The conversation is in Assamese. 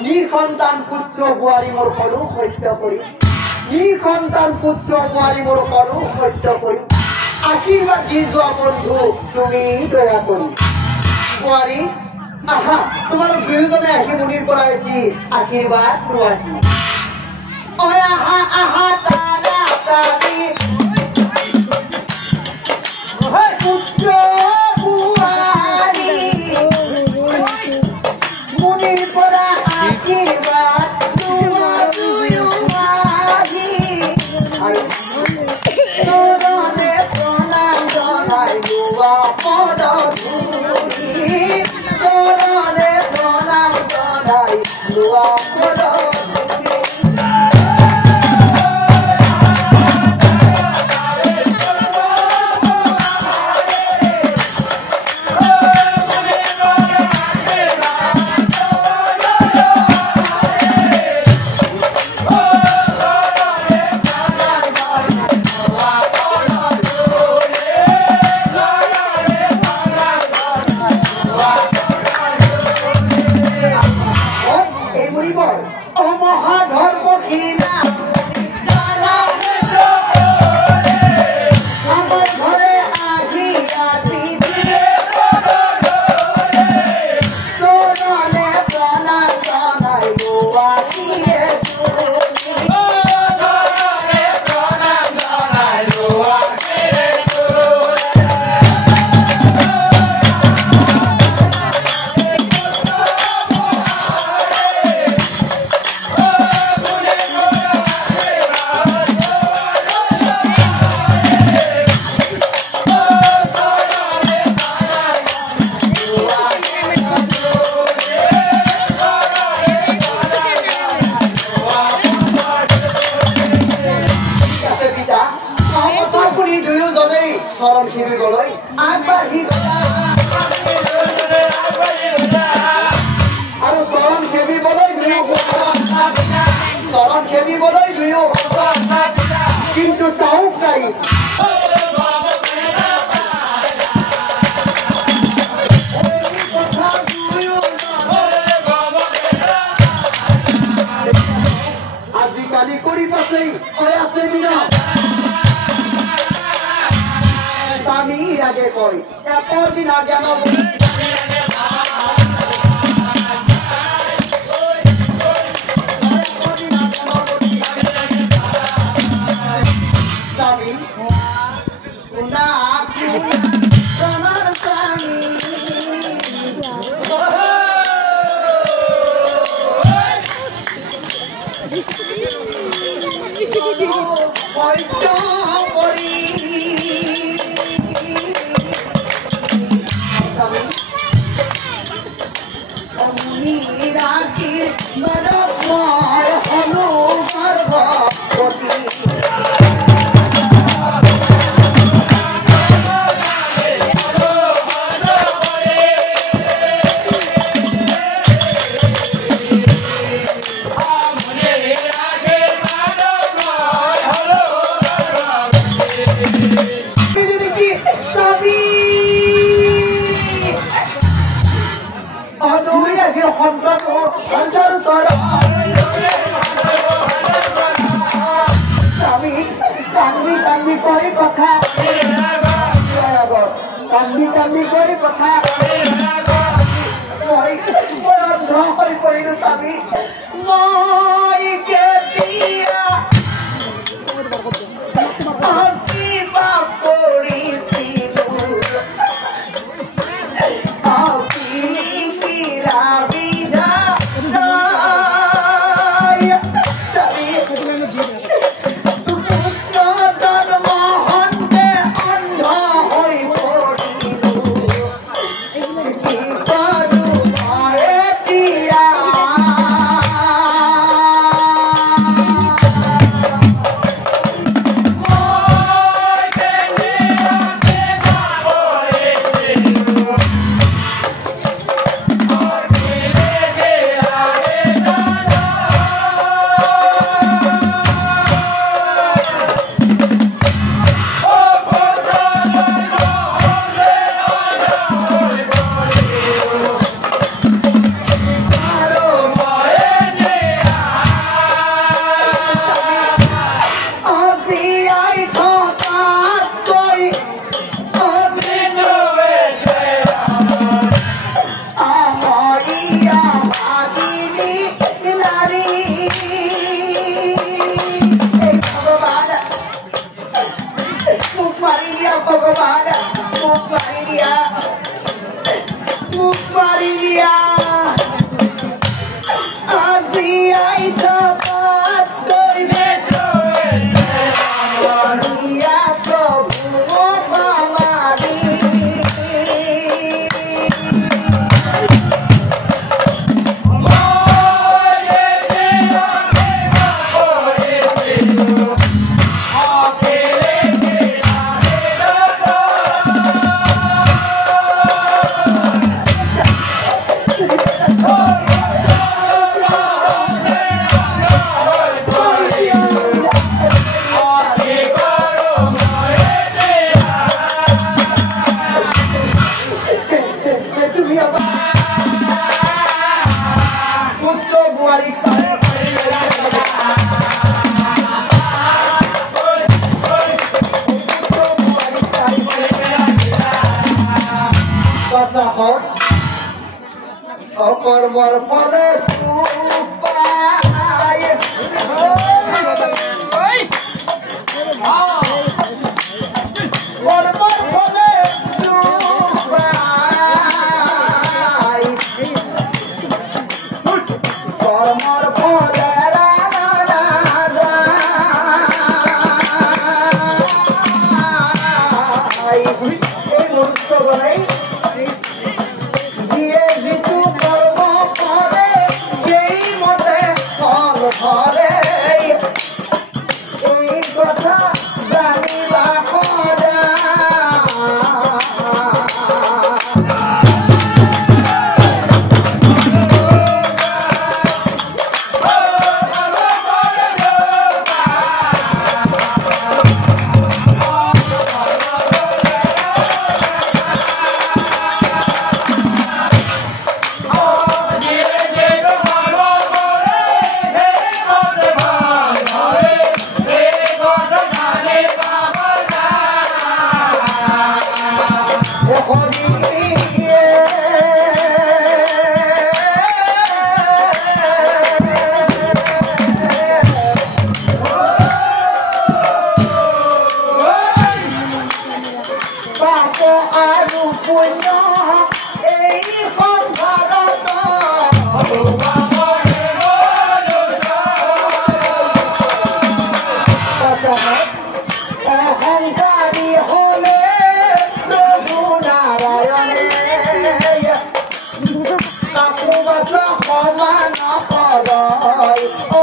নিসন্তান পুত্ৰ বোৱাৰী মোৰ সৰু সত্য কৰি নিসন্তান পুত্ৰ বোৱাৰী মোৰ সৰু সত্য কৰি আশীৰ্বাদ দি যোৱা বন্ধু তুমি দয়া কৰি বোৱাৰী আহা তোমালোক দুয়োজনে আহি মুনিৰ পৰা এটি আশীৰ্বাদ লোৱাহি আহা আহা তাৰা তাৰি পুত্ৰ বোৱাৰী মুনিৰ পৰা আশীৰ্বাদ লোৱা দুয়ো আহি চৰণে প্ৰণাম জনাই লোৱা পদ ধূলি চৰণে প্ৰণাম জনাই লোৱা পদ কিন্তু চাওক নাই আজিকালি কৰি পাছেই আছে স্বামী আগে কয় এপৰ দিন আগে কর্মর ফলে পায় কর্মর ফলে পায় কর্মর ফলে এই মুহূর্ত বলাই দিয়ে যিটো কর্ম করে সেই মতে ফল ধরে এই কথা জানিবা সদা আৰু পুণ্য এই সংসাৰত অহংকাৰী হলে প্ৰভু নাৰায়ণে কাকো বাচা সমান পদয়